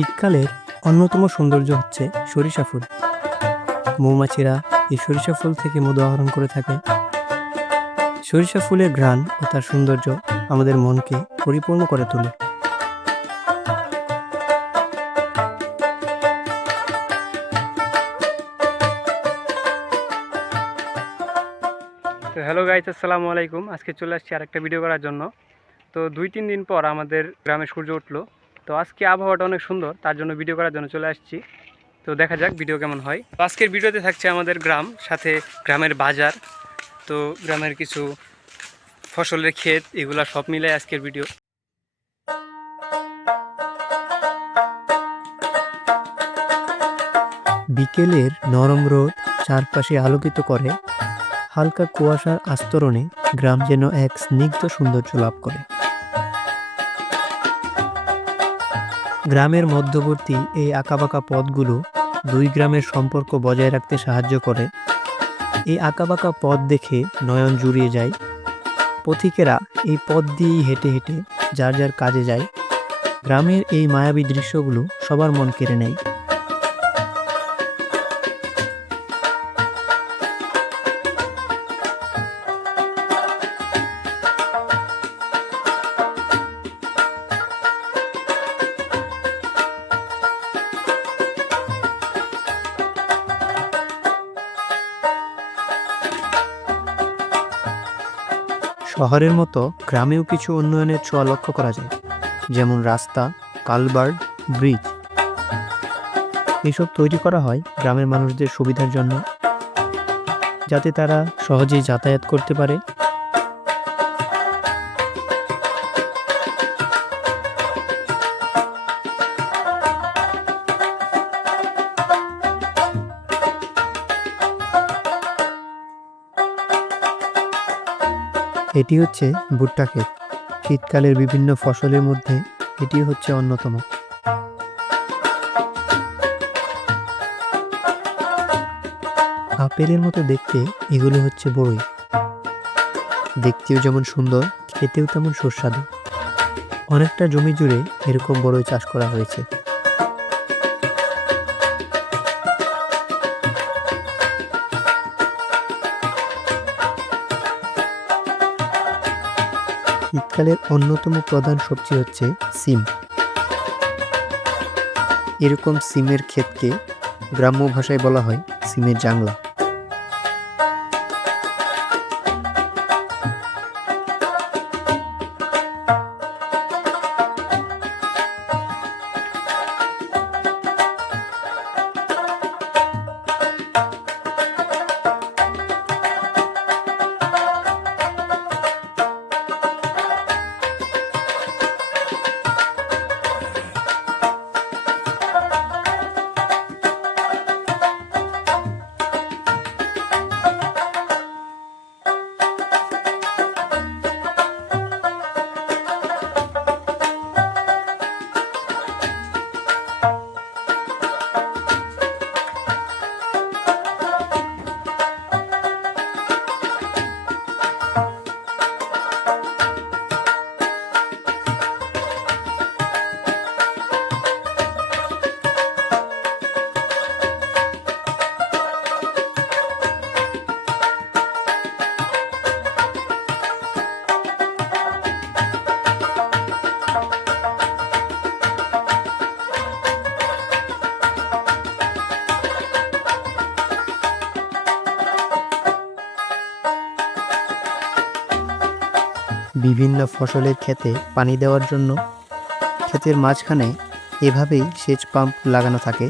শীতকালের অন্যতম সৌন্দর্য হচ্ছে সরিষা ফুল। মৌমাছিরা এই সরিষা ফুল থেকে মধু আহরণ করে থাকে। সরিষা ফুলের ঘ্রাণ ও তার সৌন্দর্য আমাদের মনকে পরিপূর্ণ করে তোলে। তো হ্যালো গাইস আসসালামু আলাইকুম। আজকে চলে আসছি আরেকটা ভিডিও করার জন্য। তো দুই তিন দিন পর আমাদের গ্রামে সূর্য উঠল। তো আজকে আবহাওয়াটা অনেক সুন্দর, তার জন্য ভিডিও করার জন্য চলে আসছি। তো দেখা যাক ভিডিও কেমন হয়। তো আজকের ভিডিওতে থাকছে আমাদের গ্রাম, সাথে গ্রামের বাজার, তো গ্রামের কিছু ফসলের ক্ষেত, এগুলা সব মিলে আজকের ভিডিও বিকেলের নরম রোদ চারপাশে আলোকিত করে, হালকা কুয়াশার আস্তরণে গ্রাম যেন এক স্নিগ্ধ সৌন্দর্য লাভ করে। গ্রামের মধ্যবর্তী এই আঁকাবাঁকা পথগুলো দুই গ্রামের সম্পর্ক বজায় রাখতে সাহায্য করে। এই আঁকাবাঁকা পথ দেখে নয়ন জুড়িয়ে যায়। পথিকেরা এই পথ দিয়েই হেঁটে হেঁটে যার যার কাজে যায়। গ্রামের এই মায়াবী দৃশ্যগুলো সবার মন কেড়ে নেয়। শহরের মতো গ্রামেও কিছু উন্নয়নের ছোঁয়া লক্ষ্য করা যায়, যেমন রাস্তা কালবার্ড ব্রিজ। এসব তৈরি করা হয় গ্রামের মানুষদের সুবিধার জন্য, যাতে তারা সহজেই যাতায়াত করতে পারে এটি হচ্ছে ভুট্টা ক্ষেত। শীতকালের বিভিন্ন ফসলের মধ্যে এটি হচ্ছে অন্যতম। আপেলের মতো দেখতে এগুলো হচ্ছে বড়ই। দেখতেও যেমন সুন্দর, খেতেও তেমন সুস্বাদু। অনেকটা জমি জুড়ে এরকম বড়ই চাষ করা হয়েছে। শীতকালের অন্যতম প্রধান সবজি হচ্ছে সিম। এরকম সিমের ক্ষেতকে গ্রাম্য ভাষায় বলা হয় সিমের জাংলা। বিভিন্ন ফসলের ক্ষেতে পানি দেওয়ার জন্য ক্ষেতের মাঝখানে এভাবেই সেচ পাম্প লাগানো থাকে।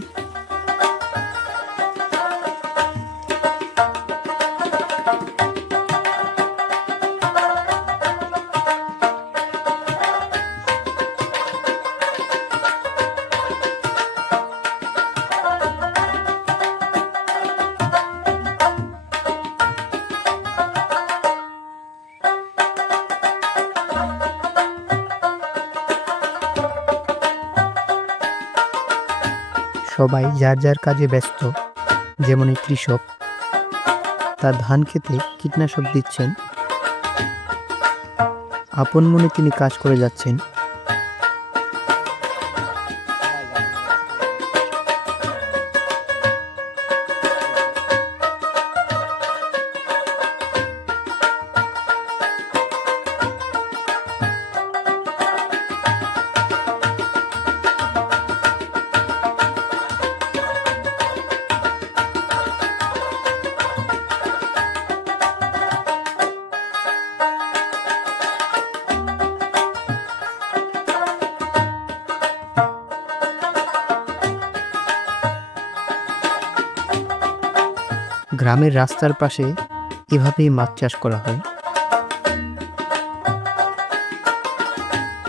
সবাই যার যার কাজে ব্যস্ত, যেমন এই কৃষক। তার ধান খেতে কীটনাশক দিচ্ছেন। আপন মনে তিনি কাজ করে যাচ্ছেন। গ্রামের রাস্তার পাশে এভাবেই মাছ চাষ করা হয়।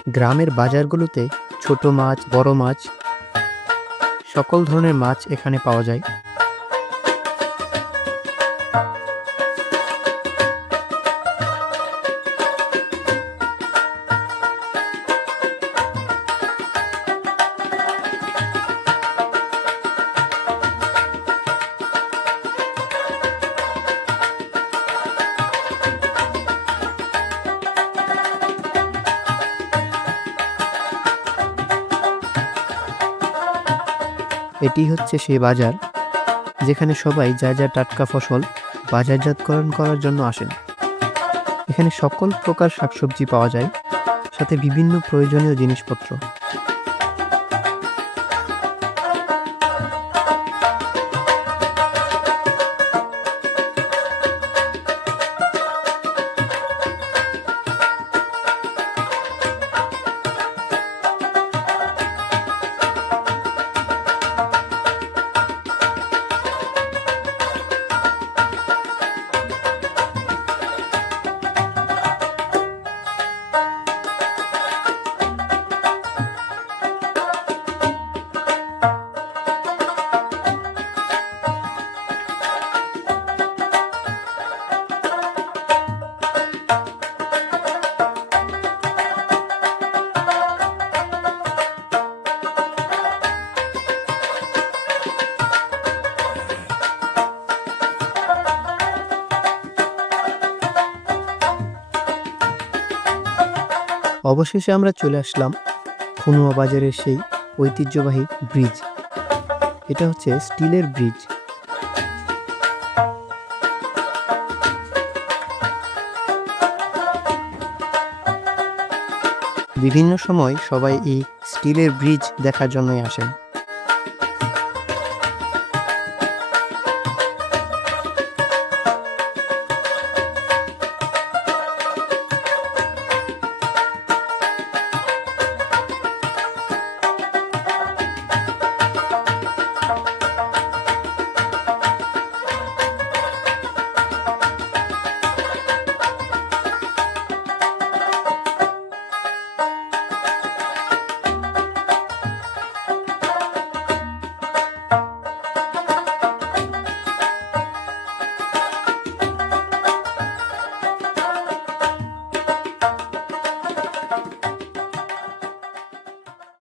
গ্রামের বাজারগুলোতে ছোট মাছ, বড় মাছ, সকল ধরনের মাছ এখানে পাওয়া যায়। এটি হচ্ছে সেই বাজার যেখানে সবাই যা যা টাটকা ফসল বাজারজাতকরণ করার জন্য আসেন। এখানে সকল প্রকার শাকসবজি পাওয়া যায়, সাথে বিভিন্ন প্রয়োজনীয় জিনিসপত্র। অবশেষে আমরা চলে আসলাম খুনুয়া বাজারের সেই ঐতিহ্যবাহী ব্রিজ। এটা হচ্ছে স্টিলের ব্রিজ। বিভিন্ন সময় সবাই এই স্টিলের ব্রিজ দেখার জন্যই আসেন।